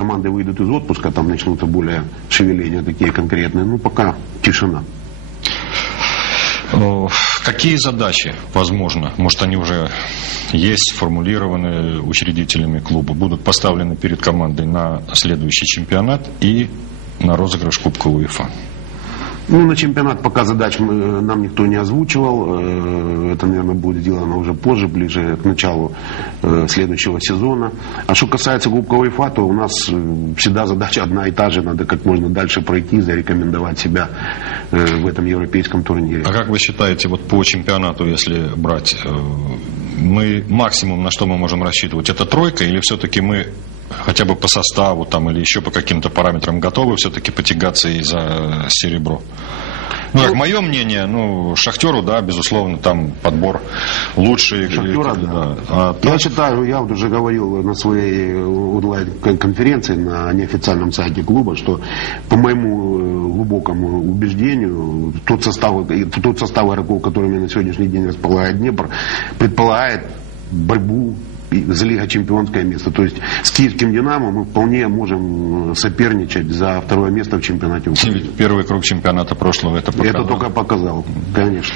команды выйдут из отпуска, там начнутся более шевеления такие конкретные. Ну, пока тишина. Э, Какие задачи, возможно, может они уже есть, сформулированы учредителями клуба, будут поставлены перед командой на следующий чемпионат и на розыгрыш Кубка УЕФА? Ну, на чемпионат пока задач мы- нам никто не озвучивал. Э, Это, наверное, будет сделано уже позже, ближе к началу э, следующего сезона. А что касается Кубка УЕФА, то у нас э, всегда задача одна и та же. Надо как можно дальше пройти, зарекомендовать себя э, в этом европейском турнире. А как вы считаете, вот по чемпионату, если брать, э, мы максимум, на что мы можем рассчитывать, это тройка или все-таки мы хотя бы по составу там, или еще по каким-то параметрам готовы все-таки потягаться и за серебро? Ну, как мое мнение, ну, Шахтеру, да, безусловно, там подбор лучший. Шахтера, да. да. А Я так- считаю, я вот уже говорил на своей онлайн-конференции на неофициальном сайте клуба, что по моему э, глубокому убеждению тот состав, э, тот состав игроков, которыми на сегодняшний день располагает Днепр, предполагает борьбу за Лига чемпионское место. То есть с киевским Динамо мы вполне можем э, соперничать за второе место в чемпионате Украины. Первый круг чемпионата прошлого это Это показал. только показал, конечно.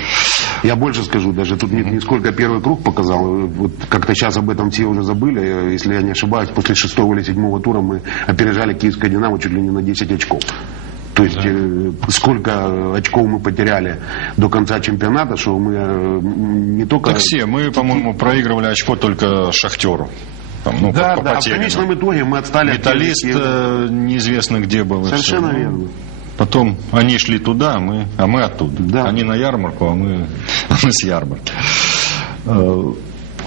Я больше скажу, даже тут не, не сколько первый круг показал. Вот как-то сейчас об этом все уже забыли. Э, Если я не ошибаюсь, после шестого или седьмого тура мы опережали Киевское Динамо чуть ли не на 10 очков. То есть э, сколько очков мы потеряли до конца чемпионата, что мы э, не только... Так все, мы, по-моему, проигрывали очко только Шахтеру. Там, ну, Да, по- по да, в конечном итоге мы отстали от Металлист э, неизвестно где был. Совершенно. Ну, верно. Потом они шли туда, а мы, а мы оттуда. Да. Они на ярмарку, а мы, а мы с ярмарки.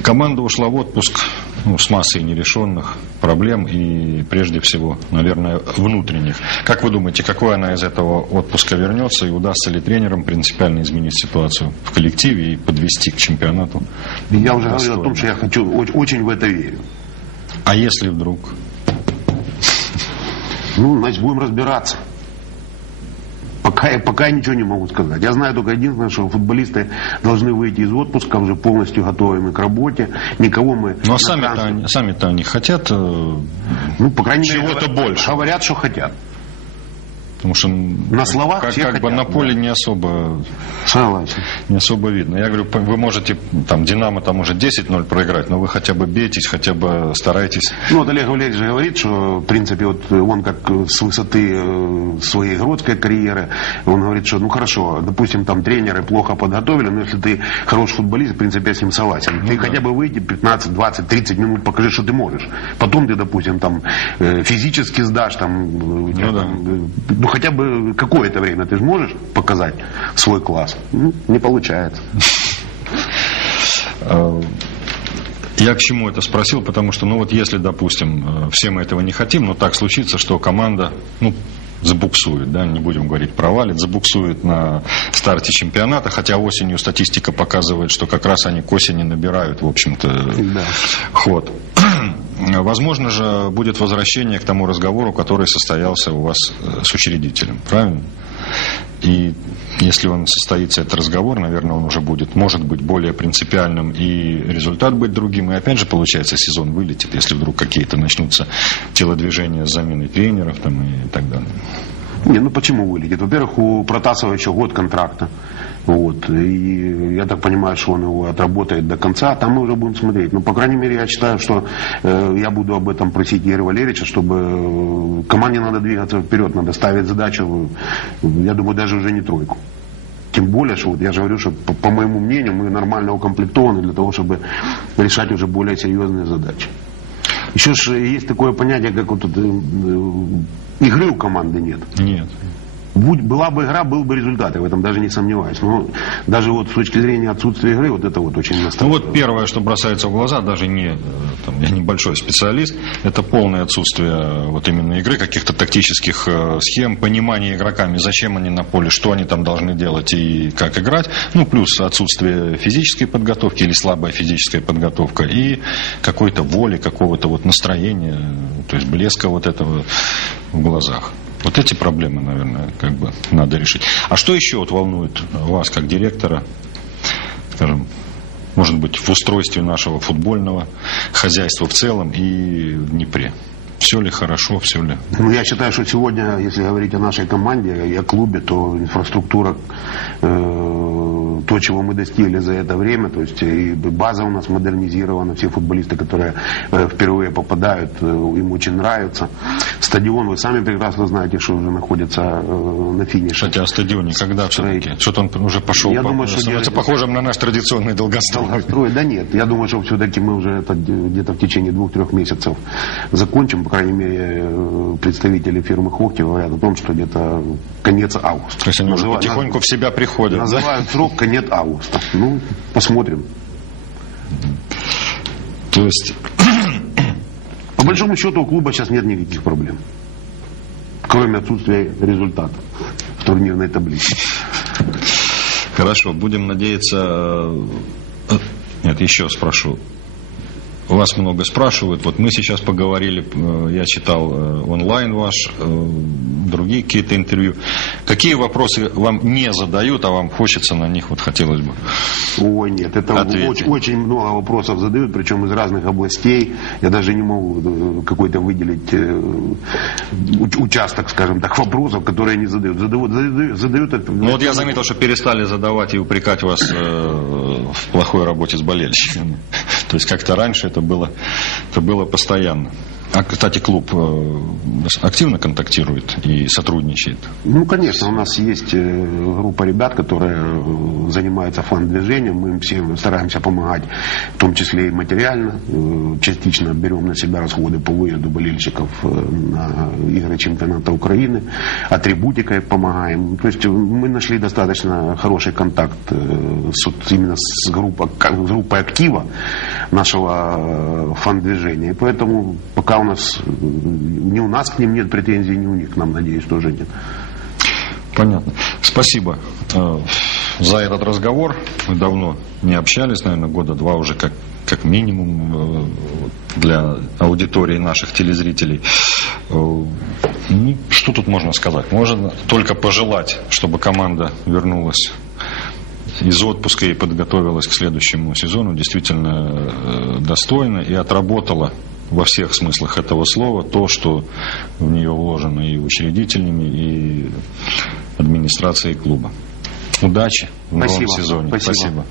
Команда ушла в отпуск ну, с массой нерешенных проблем и, прежде всего, наверное, внутренних. Как вы думаете, какой она из этого отпуска вернется и удастся ли тренерам принципиально изменить ситуацию в коллективе и подвести к чемпионату? Я уже говорил о том, что я хочу, очень, очень в это верю. А если вдруг? Ну, значит, будем разбираться. Пока я, пока я ничего не могу сказать. Я знаю только единственное, что футболисты должны выйти из отпуска уже полностью готовыми к работе. Никого мы... Ну на а сами-то трансфер- они, хотят, э, Ну, по крайней мере, чего-то говорят- больше. Говорят, что хотят. Потому что На словах как, как бы хотят, на поле да. не особо Согласен. не особо видно. Я говорю, вы можете, там, Динамо там уже 10-0 проиграть, но вы хотя бы бейтесь, хотя бы старайтесь. Ну, вот Олег Валерьевич же говорит, что, в принципе, вот он как с высоты э, своей игротской карьеры, он говорит, что, ну, хорошо, допустим, там тренеры плохо подготовили, но если ты хороший футболист, в принципе, я с ним согласен. ты хотя бы выйди 15, 20, 30 минут, покажи, что ты можешь. Потом ты, допустим, там э, физически сдашь, там, э, у тебя Ну да. там, ну, хотя бы какое-то время ты же можешь показать свой класс. Ну, не получается. Э, Я к чему это спросил, потому что, ну вот если, допустим, э, все мы этого не хотим, но так случится, что команда, ну, забуксует, да, не будем говорить провалит, забуксует на старте чемпионата, хотя осенью статистика показывает, что как раз они к осени набирают, в общем-то, Да. ход. Возможно же будет возвращение к тому разговору, который состоялся у вас э, с учредителем, правильно? И если он состоится, этот разговор, наверное, он уже будет, может быть, более принципиальным, и результат будет другим. И опять же, получается, сезон вылетит, если вдруг какие-то начнутся телодвижения с заменой тренеров там, и так далее. Не, ну почему вылетит? Во-первых, у Протасова еще год контракта. Вот. И я так понимаю, что он его отработает до конца, а там мы уже будем смотреть. Ну, по крайней мере, я считаю, что э, я буду об этом просить Игоря Валерьевича, чтобы э, команде надо двигаться вперед, надо ставить задачу, э, я думаю, даже уже не тройку. Тем более, что вот я же говорю, что по, по моему мнению мы нормально укомплектованы для того, чтобы решать уже более серьезные задачи. Еще же есть такое понятие, как вот э, игры у команды нет. Нет. Будь, была бы игра, был бы результат, я в этом даже не сомневаюсь. Но даже вот с точки зрения отсутствия игры, вот это вот очень Ну настораживает. вот первое, что бросается в глаза, даже не, э, там, я небольшой специалист, это полное отсутствие э, вот именно игры, каких-то тактических э, схем, понимания игроками, зачем они на поле, что они там должны делать и как играть. Ну, плюс отсутствие физической подготовки или слабая физическая подготовка и какой-то воли, какого-то вот настроения, то есть блеска вот этого в глазах. Вот эти проблемы, наверное, как бы надо решить. А что еще вот волнует вас как директора, скажем, может быть, в устройстве нашего футбольного хозяйства в целом и в Днепре? Все ли хорошо, все ли? Ну, я считаю, что сегодня, если говорить о нашей команде и о клубе, то инфраструктура, э, то, чего мы достигли за это время, то есть и база у нас модернизирована, все футболисты, которые э, впервые попадают, э, им очень нравится. Стадион, вы сами прекрасно знаете, что уже находится э, на финише. Кстати, о стадионе когда все-таки? Что-то он уже пошел, Я по- думаю, что становится делать- похожим на наш традиционный долгострой. Долгострой, да нет. Я думаю, что все-таки мы уже это где-то в течение двух-трех месяцев закончим. По крайней мере, э, представители фирмы Хохти говорят о том, что где-то конец августа. То есть они уже потихоньку в себя приходят. да? Называют срок конец августа. Ну, посмотрим. То есть, По большому счету у клуба сейчас нет никаких проблем. Кроме отсутствия результата в турнирной таблице. хорошо, будем надеяться... э, Нет, еще спрошу. Вас много спрашивают. Вот мы сейчас поговорили, э, я читал э, онлайн ваш, другие какие-то интервью. Какие вопросы вам не задают, а вам хочется на них, вот хотелось бы? Ой, нет, это очень, очень много вопросов задают, причем из разных областей. Я даже не могу э, какой-то выделить э, уч- участок, скажем так, вопросов, которые они задают. Задают, задают, задают это- Ну вот я заметил, что перестали задавать и упрекать вас э, в плохой работе с болельщиками. То есть как-то раньше это было, это было постоянно. А, кстати, клуб э, активно контактирует и сотрудничает. Ну, конечно, у нас есть э, группа ребят, которые э, занимаются фан-движением. Мы им всем стараемся помогать, в том числе и материально. Частично берем на себя расходы по выезду болельщиков на игры чемпионата Украины. Атрибутикой помогаем. То есть мы нашли достаточно хороший контакт с, именно с группой, группой актива нашего фан-движения. И поэтому пока у нас ни у нас к ним нет претензий, ни у них, нам, надеюсь, тоже нет. Понятно. Спасибо э, за этот разговор. Мы давно не общались, наверное, года два уже как, как минимум э, для аудитории наших телезрителей. Э, ну, что тут можно сказать? Можно только пожелать, чтобы команда вернулась из отпуска и подготовилась к следующему сезону действительно достойно и отработала во всех смыслах этого слова то, что в нее вложено и учредителями, и администрацией клуба. Удачи в новом Спасибо. сезоне. Спасибо. Спасибо.